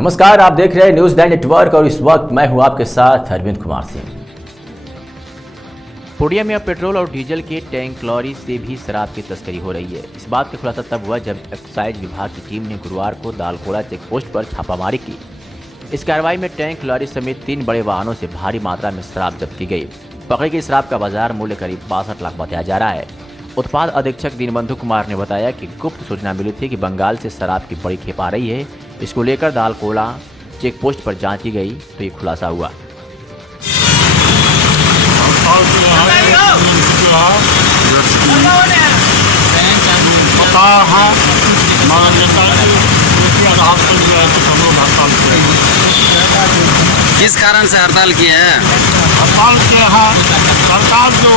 नमस्कार, आप देख रहे हैं न्यूज़ 9 नेटवर्क और इस वक्त मैं हूं आपके साथ अरविंद कुमार सिंह। पूर्णिया में अब पेट्रोल और डीजल के टैंक लॉरी से भी शराब की तस्करी हो रही है। इस बात का खुलासा तब हुआ जब एक्साइज विभाग की टीम ने गुरुवार को दालकोड़ा चेक पोस्ट पर छापामारी की। इस कार्रवाई में टैंक लॉरी समेत 3 बड़े वाहनों से भारी मात्रा में शराब जब्त की गई। पकड़ी गई शराब का बाजार मूल्य करीब 62 लाख बताया जा रहा है। उत्पाद अधीक्षक दीनबंधु कुमार ने बताया कि गुप्त सूचना मिली थी कि बंगाल से शराब की बड़ी खेप आ रही है। इसको लेकर दालकोड़ा चेक पोस्ट पर जांच की गई तो ये खुलासा हुआ। किस कारण से हड़ताल किए हैं? हड़ताल किए हैं सरकार जो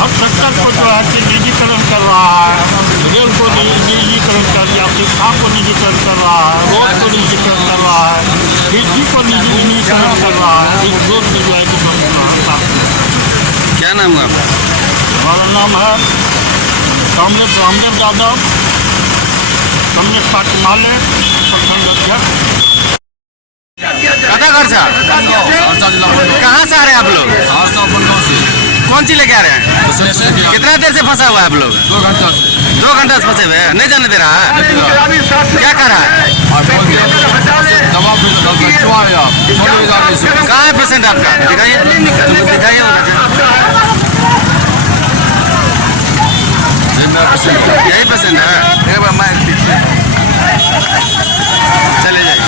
हर सेक्टर को जो है कि निजीकरण कर रहा है, रेल को निजीकरण कर दिया, शिक्षा को निजीकरण कर रहा है, रोड को निजीकरण कर रहा है, बिजली को निजीकरण कर रहा है। इस रोड में जो है कि क्या नाम है आपका? हमारा नाम है कमलेश रामदेव यादव, कमलेश पार्टी माले, प्रखंड अध्यक्ष। कहाँ से आ रहे हैं आप लोग? कौन सी लेके आ रहे हैं? कितना देर से फंसा हुआ है आप लोग? 2 घंटा से फंसे हुए हैं, नहीं जाने दे रहा है। क्या कर रहा है? कहाँ है पेशेंट आपका? दिखाइए दिखाइए। यही पेशेंट है, चले जाइए।